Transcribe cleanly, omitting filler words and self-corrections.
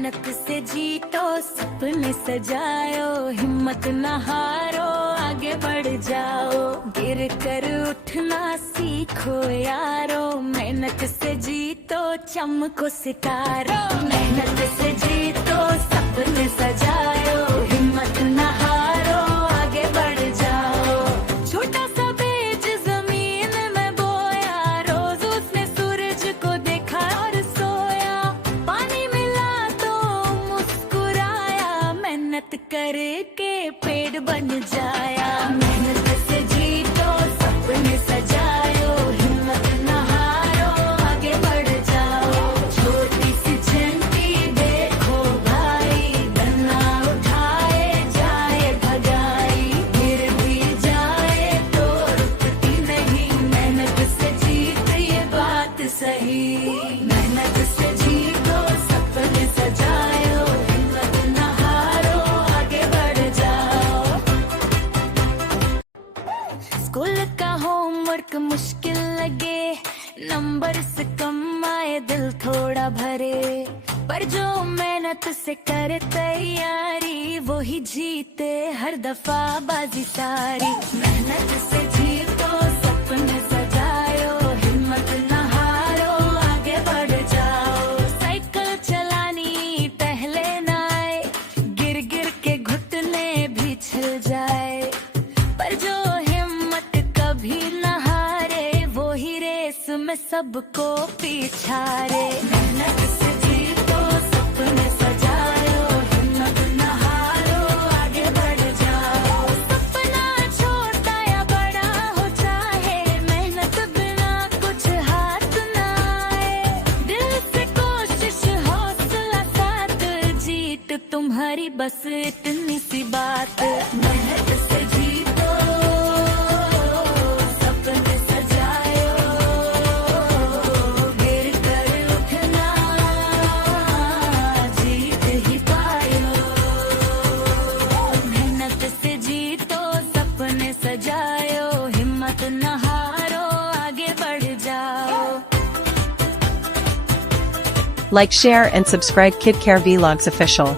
मेहनत से जीतो सपने सजाओ, हिम्मत न हारो आगे बढ़ जाओ, गिर कर उठना सीखो यारो, मेहनत से जीतो चमको सितारो, मेहनत से जीतो सपने सजाओ, हिम्मत न हारो आगे बढ़ जाओ। छोटा सा बीज जमीन में बोया, रोज उसने सूरज को देखा और सोया, पानी मिला तो मुस्कुराया, मेहनत करके पेड़ बन जाया। मेहनत से जीतो सपने सजाओ, हिम्मत न हारो आगे बढ़ जाओ, छोटी सी झंडी देखो भाई, डंडा उठाए जाए भगाई, गिर भी जाए तो रुकती नहीं, मेहनत से जीत ये बात सही, मेहनत से जीतो सपने सजाओ, हिम्मत न हारो आगे बढ़ जाओ। स्कूल का होमवर्क मुश्किल लगे, नंबर से कम आए दिल थोड़ा भरे, पर जो मेहनत से करे तैयारी, वो ही जीते हर दफा बाजी सारी। मेहनत से जीतो सपने सजाओ, हिम्मत न हारो आगे बढ़ जाओ, साइकिल चलानी पहले न आए, गिर गिर के घुटने भी छिल जाए, पर जो हिम्मत कभी न हारे, वो ही रेस में सबको पिछाड़े। मेहनत से जीतो सपने सजाओ, हिम्मत न हारो आगे बढ़ जाओ, सपना छोटा या बड़ा हो चाहे, मेहनत बिना कुछ हाथ न आए, दिल से कोशिश हौसला साथ, जीत तुम्हारी बस इतनी सी बात। मेहनत से जीतो सपने सजाओ, गिर कर उठना जीत ही पायो, मेहनत से जीतो सपने सजाओ, हिम्मत न हारो आगे बढ़ जाओ। Like, share and subscribe KidCare Vlogs Official.